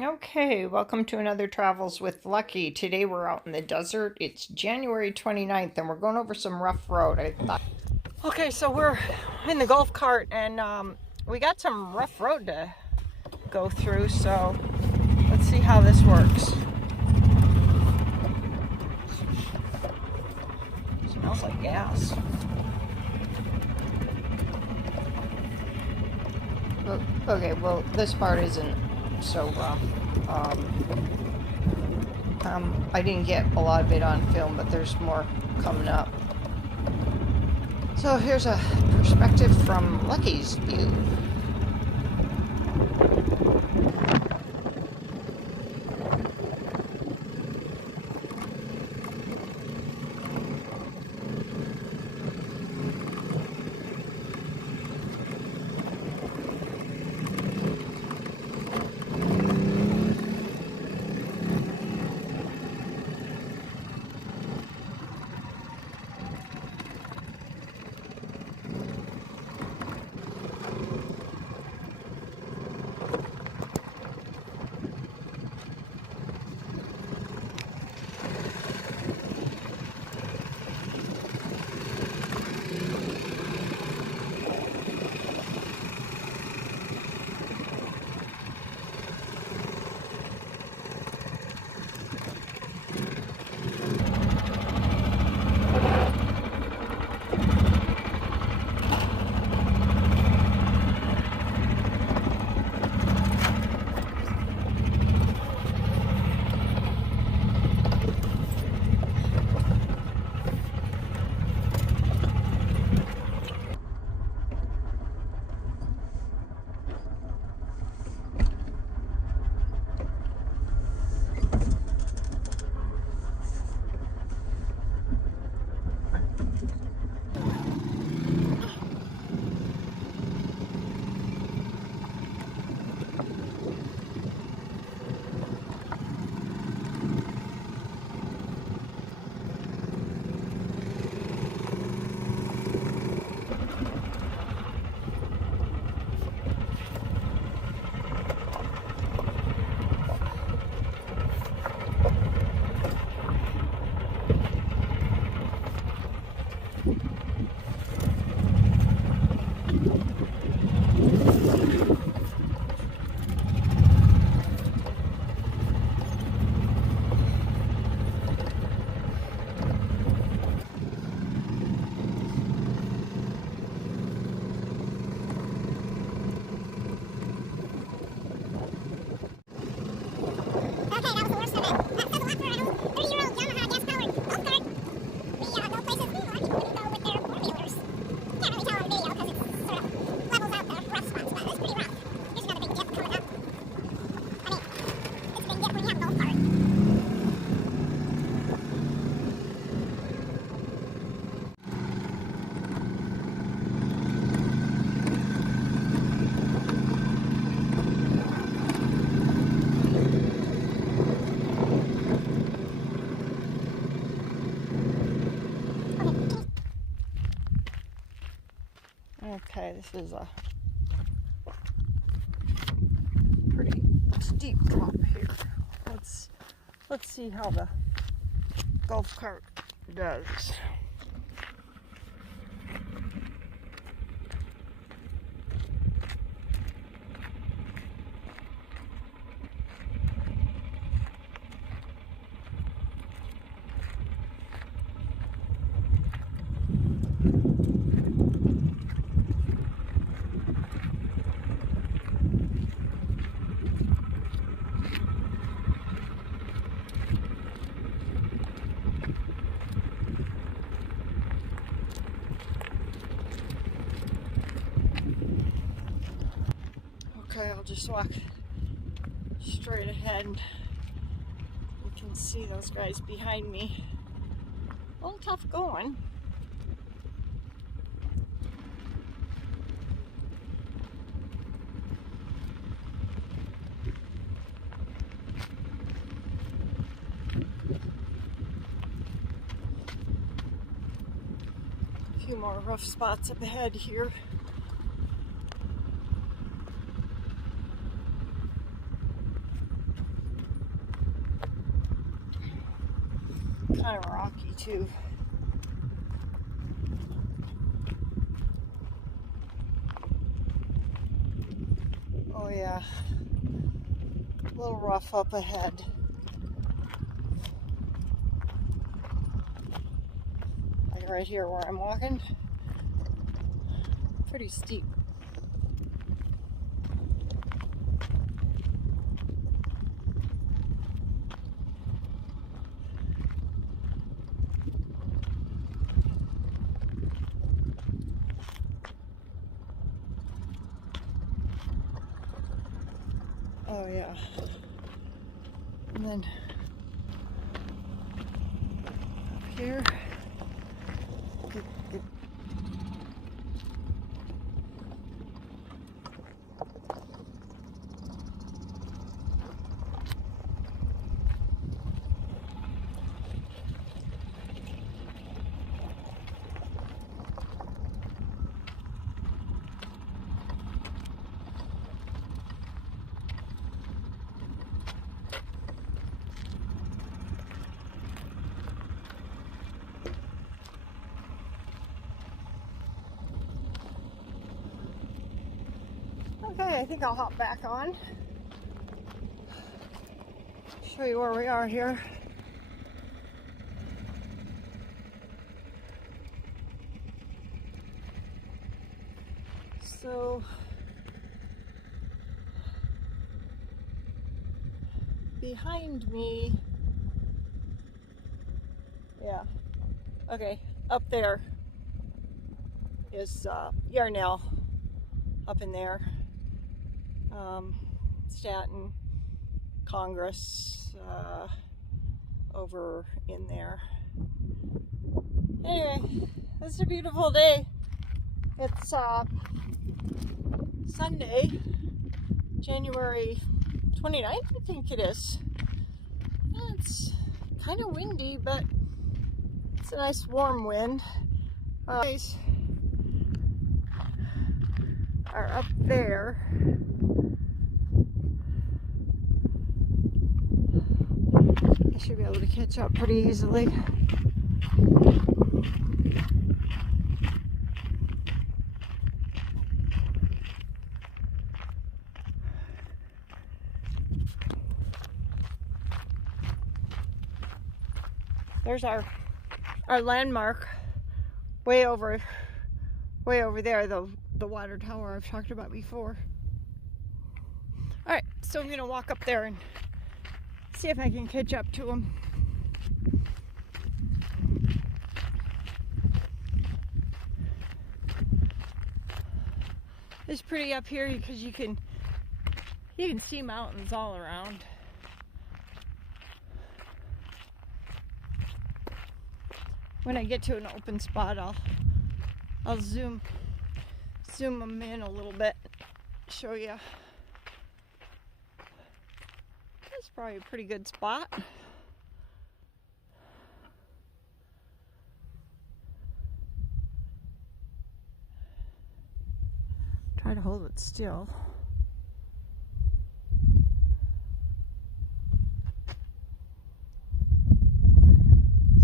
Okay, welcome to another Travels with Lucky. Today we're out in the desert. It's January 29th and we're going over some rough road, I thought. Okay, so we're in the golf cart and we got some rough road to go through, so let's see how this works. Smells like gas. Okay, well, this part isn't so rough. I didn't get a lot of it on film, but there's more coming up. So here's a perspective from Lucky's view. Okay, this is a pretty steep drop here. Let's see how the golf cart does. Okay, I'll just walk straight ahead. You can see those guys behind me. A little tough going. A few more rough spots up ahead here. kind of rocky too. Oh yeah, a little rough up ahead. Like right here where I'm walking, pretty steep. Oh yeah, and then up here, good. Okay, I think I'll hop back on. Show you where we are here. So, behind me, yeah, okay, up there is CHERYL, up in there. Staten, Congress, over in there. Anyway, it's a beautiful day. It's Sunday, January 29th, I think it is. It's kind of windy, but it's a nice warm wind. Guys are up there. I should be able to catch up pretty easily. There's our landmark way over there, the water tower I've talked about before. All right, so I'm gonna walk up there and see if I can catch up to them. It's pretty up here because you can see mountains all around. When I get to an open spot, I'll zoom them in a little bit, show you. That's probably a pretty good spot. Try to hold it still.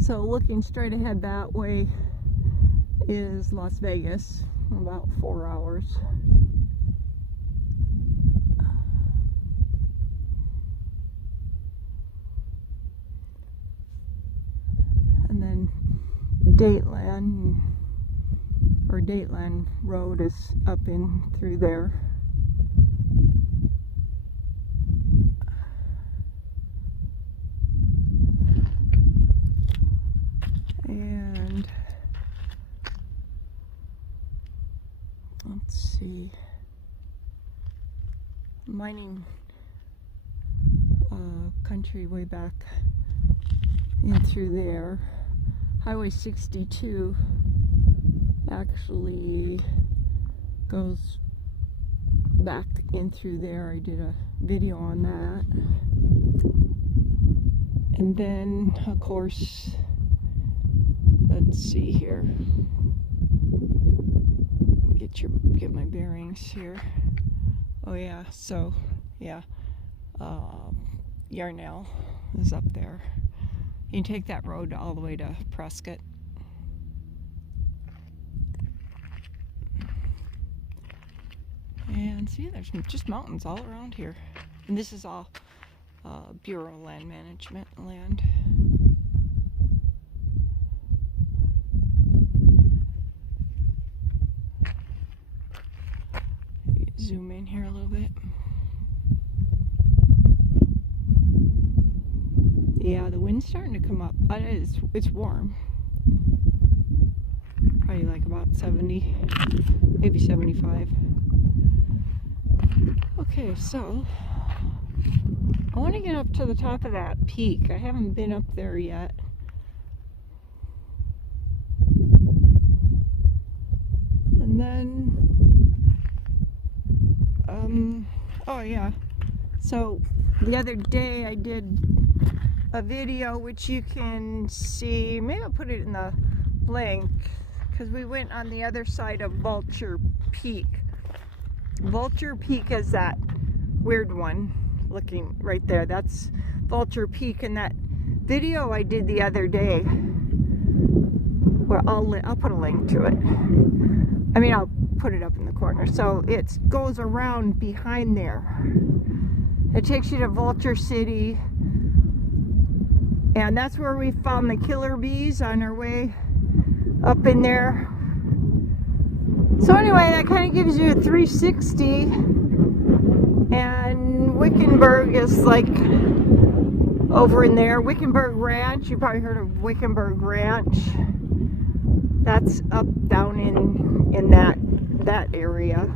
So looking straight ahead that way is Las Vegas, about 4 hours. And then Dateland Road is up in through there. And let's see, mining country way back in through there. Highway 62 actually goes back in through there. I did a video on that. And then of course, let's see here, get my bearings here. Oh yeah, so yeah, CHERYL is up there. You can take that road all the way to Prescott. And see, there's just mountains all around here. And this is all Bureau of Land Management land. Zoom in here a little bit. Yeah, the wind's starting to come up. It's warm. Probably like about 70, maybe 75. Okay, so I want to get up to the top of that peak. I haven't been up there yet. And then, oh yeah, so the other day I did a video which you can see, maybe I'll put it in the link, because we went on the other side of Vulture Peak. Vulture Peak is that weird one looking right there. That's Vulture Peak, and that video I did the other day, well, I'll put a link to it. I mean, I'll put it up in the corner. So it goes around behind there. It takes you to Vulture City, and that's where we found the killer bees on our way up in there. So anyway, that kind of gives you a 360, and Wickenburg is like over in there. Wickenburg Ranch, you probably heard of Wickenburg Ranch. That's up down in that area.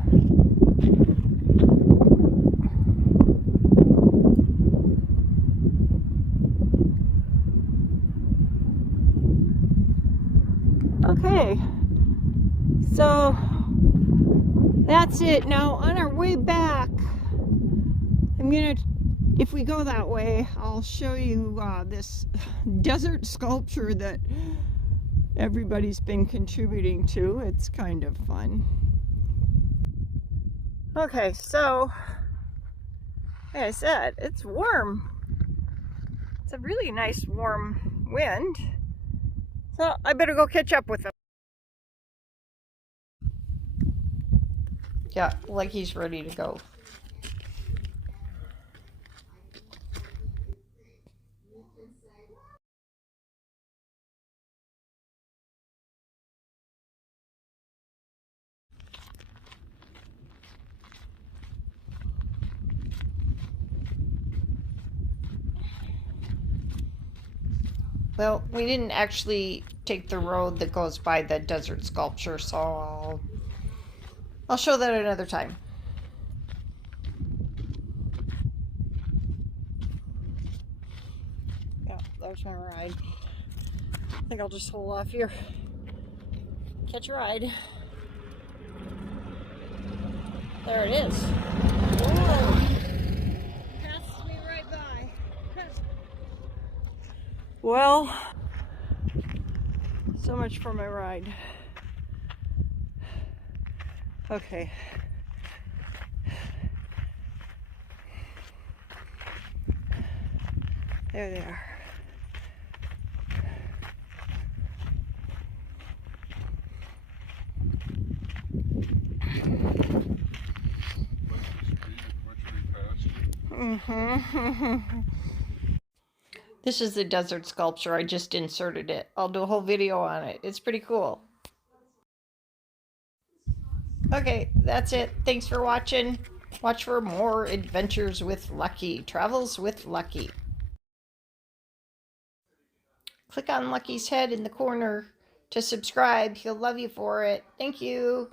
Okay, so that's it. Now on our way back, if we go that way, I'll show you this desert sculpture that everybody's been contributing to. It's kind of fun. Okay, so like I said, it's warm. It's a really nice warm wind. So I better go catch up with them. Yeah, like he's ready to go. Well, we didn't actually take the road that goes by the desert sculpture, so I'll show that another time. Yeah, there's my ride. I think I'll just hold off here. Catch a ride. There it is. Whoa! Passed me right by. Well, so much for my ride. Okay. There they are. This is the desert sculpture. I just inserted it. I'll do a whole video on it. It's pretty cool. Okay, that's it. Thanks for watching. Watch for more adventures with Lucky. Travels with Lucky. Click on Lucky's head in the corner to subscribe. He'll love you for it. Thank you.